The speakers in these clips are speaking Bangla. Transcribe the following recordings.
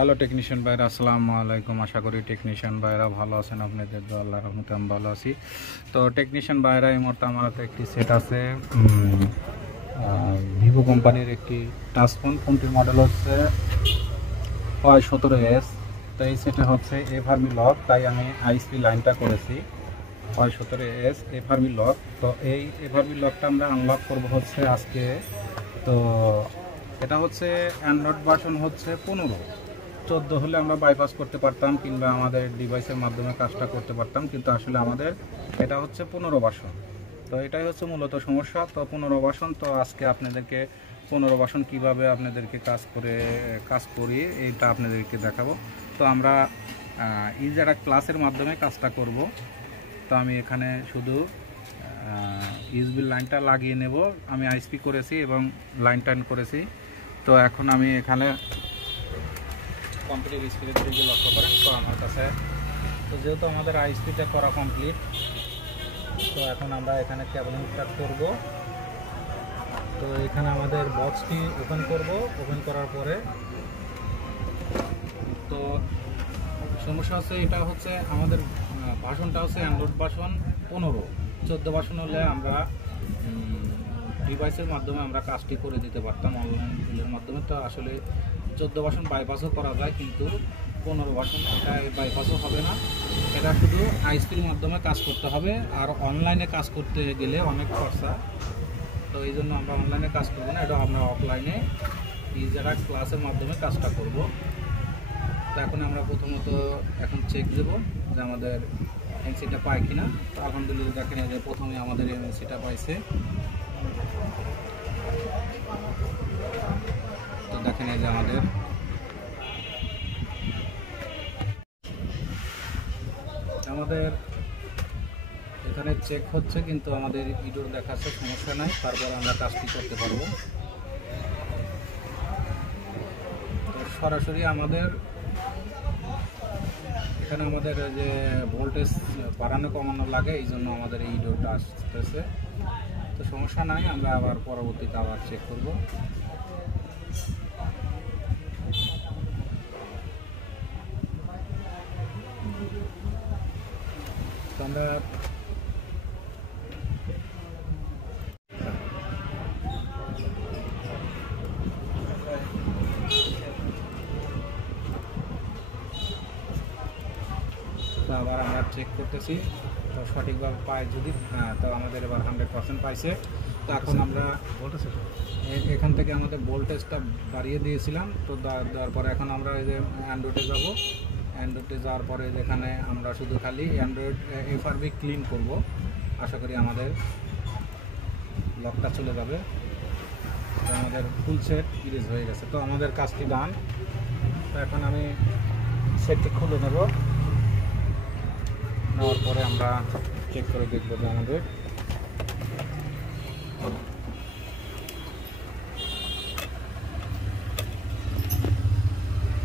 হ্যালো টেকনিশিয়ান ভাইরা, আসসালামু আলাইকুম। আশা করি টেকনিশিয়ান ভাইরা ভালো আছেন। আপনাদের দোয়া আল্লাহর রহমতে আমি ভালো আছি। তো টেকনিশিয়ান ভাইরা, এই মুহূর্তে আমার হাতে একটি সেট আছে ভিভো কোম্পানির একটি টাচ ফোন। ফোনটির মডেল হচ্ছে Y17S। তো এই সেটে হচ্ছে এফআরবি লক, তাই আমি আইসপি লাইনটা করেছি Y17S এফআরবি লক। তো এই এফআরবি লকটা আমরা আনলক করব হচ্ছে আজকে। তো এটা হচ্ছে অ্যান্ড্রয়েড ভার্সন হচ্ছে 15-14 হলে আমরা বাইপাস করতে পারতাম, কিংবা আমাদের ডিভাইসের মাধ্যমে কাজটা করতে পারতাম, কিন্তু আসলে আমাদের এটা হচ্ছে 15 ভার্সন। তো এটাই হচ্ছে মূলত সমস্যা। তো 15 ভার্সন, তো আজকে আপনাদেরকে 15 ভার্সন কীভাবে আপনাদেরকে কাজ করি এইটা আপনাদেরকে দেখাবো। তো আমরা ইজারা ক্লাসের মাধ্যমে কাজটা করব। তো আমি এখানে শুধু ইউএসবি লাইনটা লাগিয়ে নেব। আমি আইএসপি করেছি এবং লাইন টাইন করেছি। তো এখন আমি এখানে কমপ্লিট স্ক্রিনের দিকে লক্ষ্য করেন। তো আমার কাছে তো যেহেতু আমাদের আইএসপিটা করা কমপ্লিট, তো এখন আমরা এখানে কেবলিং স্টার্ট করব। তো এখানে আমাদের বক্সটি ওপেন করব। ওপেন করার পরে তো সমস্যা হচ্ছে, এটা হচ্ছে আমাদের ভার্সনটা হচ্ছে অ্যান্ড্রয়েড ভার্সন 15-14 ভার্সন হলে আমরা ডিভাইসের মাধ্যমে আমরা কাজটি করে দিতে পারতাম অনলাইন বিলের মাধ্যমে। তো আসলে 14 ভার্সন বাইপাসও করা যায়, কিন্তু 15 ভার্সন এটা বাইপাসও হবে না। এটা শুধু আইএসপির মাধ্যমে কাজ করতে হবে। আর অনলাইনে কাজ করতে গেলে অনেক খরচা। তো এই জন্য আমরা অনলাইনে কাজ করবো না, এটা আমরা অফলাইনে ইজারা ক্লাসের মাধ্যমে কাজটা করব। তো এখন আমরা প্রথমত এখন চেক দেবো যে আমাদের এমসিটা পায় কিনা। তো আলহামদুলিল্লাহ দেখেন যে প্রথমে আমাদের এমসিটা পাইছে। তো দেখেন এই যে আমাদের এখানে চেক হচ্ছে, কিন্তু আমাদের ভিডিও দেখাচ্ছে, সমস্যা নাই। তারপর আমরা কাজটি করতে পারবো। তো সরাসরি আমাদের এখানে আমাদের যে ভোল্টেজ বাড়ানো কমানো লাগে, এই জন্য আমাদের এই ভিডিওটা আসতেছে। তো সমস্যা নাই, আমরা আবার পরবর্তীতে আবার চেক করব। তো আমরা আবার আমরা চেক করতেছি। তো সঠিকভাবে পাই যদি, তো আমাদের এবার 100% পাইছে। তো এখন আমরা এখান থেকে আমাদের ভোল্টেজটা বাড়িয়ে দিয়েছিলাম। তো দেওয়ার পরে এখন আমরা এই যে অ্যান্ড্রয়েডে যাব। অ্যান্ড্রয়েডে যাওয়ার পরে যেখানে আমরা শুধু খালি অ্যান্ড্রয়েড এফআরবি ক্লিন করব। আশা করি আমাদের লকটা চলে যাবে। তো আমাদের ফুল সেট ইরেজ হয়ে গেছে। তো আমাদের কাজটি ডান। তো এখন আমি সেটটি খুলে নেব। নেওয়ার পরে আমরা চেক করে দেখব যে আমাদের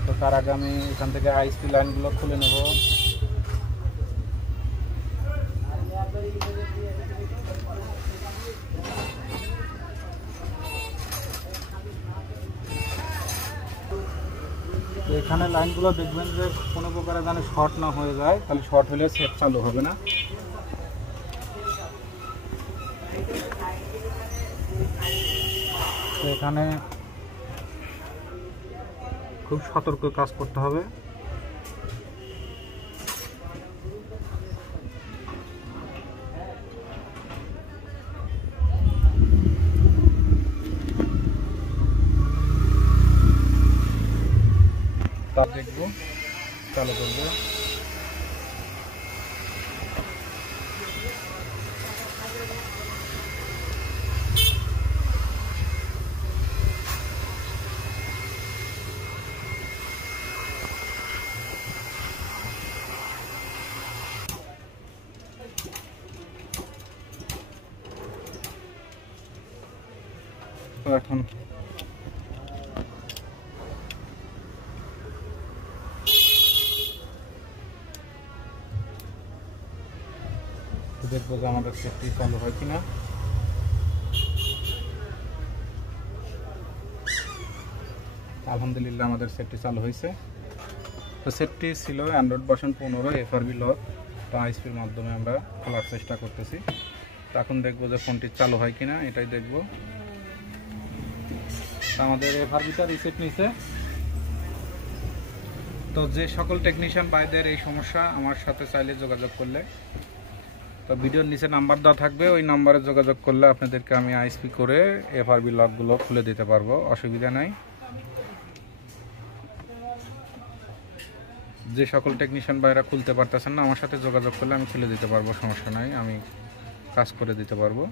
তো তার আগে আমি এখান থেকে আইএসপি লাইনগুলো খুলে নেব। তো এখানে লাইনগুলো দেখবেন যে কোনো প্রকারে যেন শর্ট না হয়ে যায়, তাহলে শর্ট হলে সেট চালু হবে না। তো এখানে খুব সতর্ক কাজ করতে হবে। তা দেখবো, চালু করবো। তো এখন দেখবো যে আমাদের সেটটি চালু হয় কিনা। আলহামদুলিল্লাহ আমাদের সেটটি চালু হয়েছে। তো সেটটি ছিল অ্যান্ড্রয়েড ভার্সন 15 এফআরবি লক। তো আইএসপির মাধ্যমে আমরা খোলার চেষ্টা করতেছি। তো এখন দেখবো যে ফোনটি চালু হয় কিনা, এটাই দেখবো। আমাদের এফআরবিটা রিসেট নিছে। তো যে সকল টেকনিশিয়ান ভাইদের এই সমস্যা আমার সাথে চাইলে যোগাযোগ করলে, তো ভিডিওর নিচে নাম্বার দেওয়া থাকবে, ওই নাম্বারে যোগাযোগ করলে আপনাদেরকে আমি আইএসপি করে এফআরবি লকগুলো খুলে দিতে পারবো, অসুবিধা নাই। যে সকল টেকনিশিয়ান ভাইরা খুলতে পারতেছেন না, আমার সাথে যোগাযোগ করলে আমি খুলে দিতে পারবো, সমস্যা নাই, আমি কাজ করে দিতে পারবো।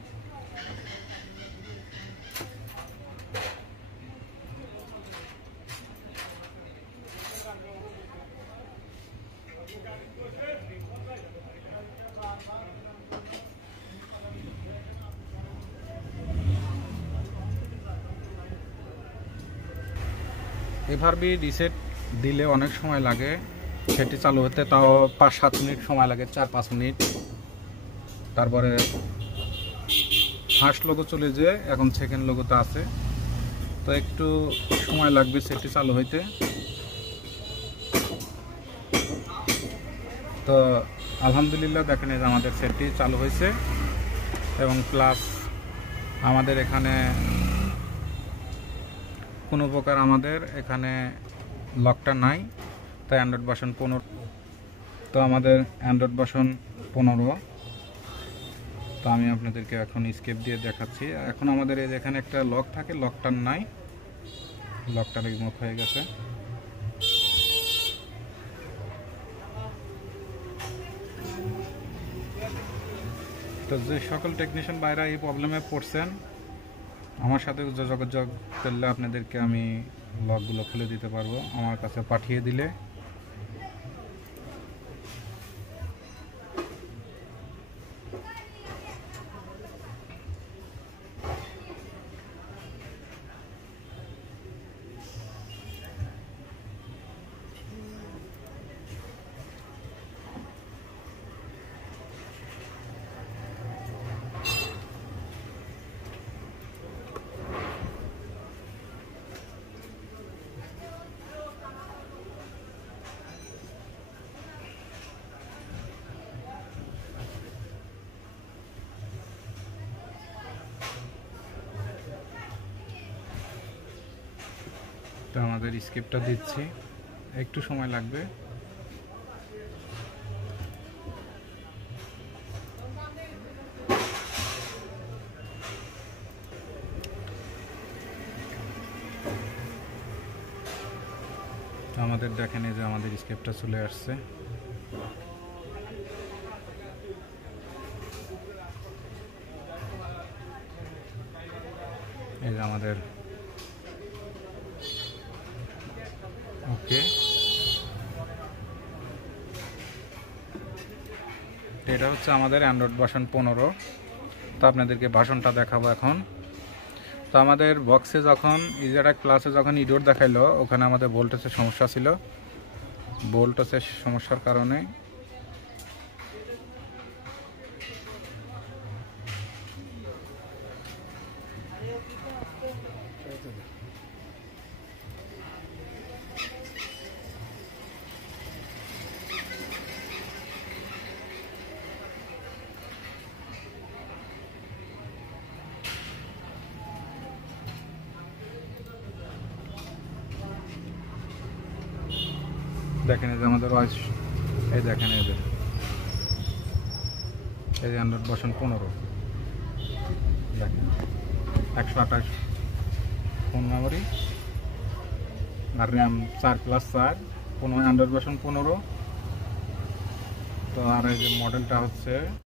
এফআরবি রিসেট দিলে অনেক সময় লাগে, সেটি চালু হতে তাও 5-7 মিনিট সময় লাগে, 4-5 মিনিট। তারপরে ফার্স্ট লোগো চলে যায়, এখন সেকেন্ড লোগোতে আছে, তো একটু সময় লাগবে সেটি চালু হইতে। তো আলহামদুলিল্লাহ দেখেন এই যে আমাদের সেটটি চালু হয়েছে, এবং প্লাস আমাদের এখানে কোনো প্রকার আমাদের এখানে লকটা নাই। তাই অ্যান্ড্রয়েড ভার্সন 15, তো আমাদের অ্যান্ড্রয়েড ভার্সন 15। তো আমি আপনাদেরকে এখন স্কেপ দিয়ে দেখাচ্ছি। এখন আমাদের এই যেখানে একটা লক থাকে, লকটার নাই, লকটা রিমুভ হয়ে গেছে। তো যে সকল টেকনিশিয়ান ভাইরা এই প্রবলেমে পড়ছেন, আমার সাথে যোগাযোগ করলে আপনাদেরকে আমি লকগুলো খুলে দিতে পারবো, আমার কাছে পাঠিয়ে দিলে। তো আমাদের স্কেপটা দিচ্ছি, একটু সময় লাগবে। আমাদের দেখেন এই যে আমাদের স্কেপটা চলে আসছে। এই যে আমাদের ওকে, এটা হচ্ছে আমাদের অ্যান্ড্রয়েড ভার্সন 15। তো আপনাদেরকে ভার্সনটা দেখাবো এখন। তো আমাদের বক্সে যখন ইজারা ক্লাসে যখন ইডোর দেখাইলো, ওখানে আমাদের ভোল্টেজের সমস্যা ছিল। ভোল্টেজের সমস্যার কারণে দেখেন এই যে আমাদের ওয়াইস, এই দেখেন এই যে অ্যান্ড্রয়েড ভার্সন 15 দেখেন, 128 ফোন মেমোরি আর র্যাম 4+4, অ্যান্ড্রয়েড ভার্সন 15। তো আর এই যে মডেলটা হচ্ছে